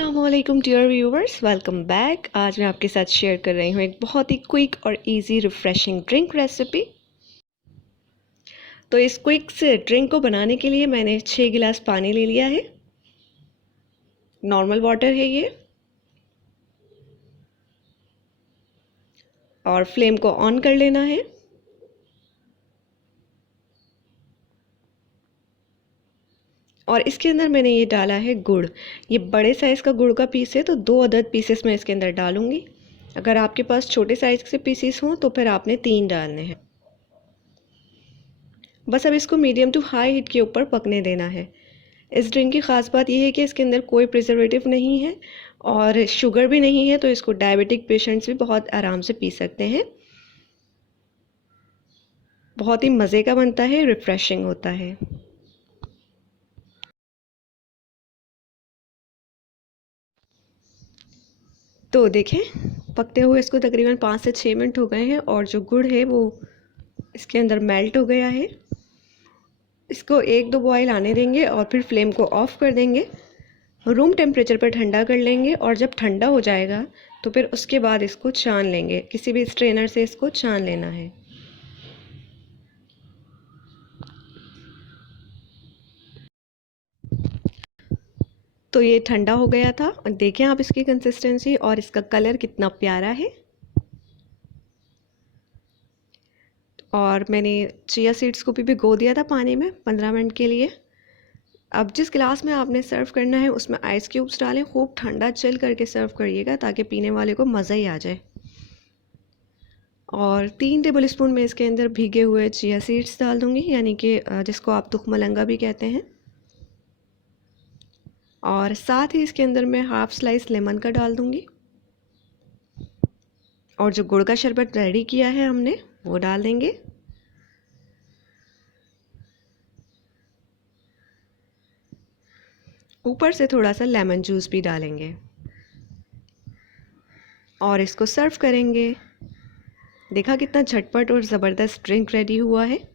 अस्सलामुअलैकुम dear viewers, welcome back. आज मैं आपके साथ शेयर कर रही हूँ एक बहुत ही क्विक और इजी रिफ़्रेशिंग ड्रिंक रेसिपी। तो इस क्विक से ड्रिंक को बनाने के लिए मैंने 6 गिलास पानी ले लिया है। नॉर्मल वाटर है ये। और फ्लेम को ऑन कर लेना है। और इसके अंदर मैंने ये डाला है गुड़। ये बड़े साइज़ का गुड़ का पीस है, तो 2 अदद पीसेस मैं इसके अंदर डालूंगी। अगर आपके पास छोटे साइज़ के पीसेस हों तो फिर आपने 3 डालने हैं। बस अब इसको मीडियम टू हाई हीट के ऊपर पकने देना है। इस ड्रिंक की ख़ास बात यह है कि इसके अंदर कोई प्रिजर्वेटिव नहीं है और शुगर भी नहीं है, तो इसको डायबिटिक पेशेंट्स भी बहुत आराम से पी सकते हैं। बहुत ही मज़े का बनता है, रिफ़्रेशिंग होता है। तो देखें, पकते हुए इसको तकरीबन 5 से 6 मिनट हो गए हैं और जो गुड़ है वो इसके अंदर मेल्ट हो गया है। इसको 1-2 बॉयल आने देंगे और फिर फ्लेम को ऑफ़ कर देंगे। रूम टेम्परेचर पर ठंडा कर लेंगे और जब ठंडा हो जाएगा तो फिर उसके बाद इसको छान लेंगे। किसी भी स्ट्रेनर से इसको छान लेना है। तो ये ठंडा हो गया था और देखें आप इसकी कंसिस्टेंसी और इसका कलर कितना प्यारा है। और मैंने चिया सीड्स को भी भिगो दिया था पानी में 15 मिनट के लिए। अब जिस गिलास में आपने सर्व करना है उसमें आइस क्यूब्स डालें। खूब ठंडा चिल करके सर्व करिएगा ताकि पीने वाले को मज़ा ही आ जाए। और 3 टेबल स्पून में इसके अंदर भीगे हुए चिया सीड्स डाल दूँगी, यानी कि जिसको आप तुखमलंगा भी कहते हैं। और साथ ही इसके अंदर मैं हाफ़ स्लाइस लेमन का डाल दूँगी। और जो गुड़ का शरबत रेडी किया है हमने वो डाल देंगे। ऊपर से थोड़ा सा लेमन जूस भी डालेंगे और इसको सर्व करेंगे। देखा कितना झटपट और ज़बरदस्त ड्रिंक रेडी हुआ है।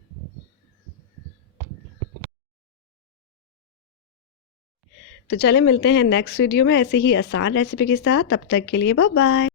तो चले मिलते हैं नेक्स्ट वीडियो में ऐसे ही आसान रेसिपी के साथ। तब तक के लिए बाय बाय।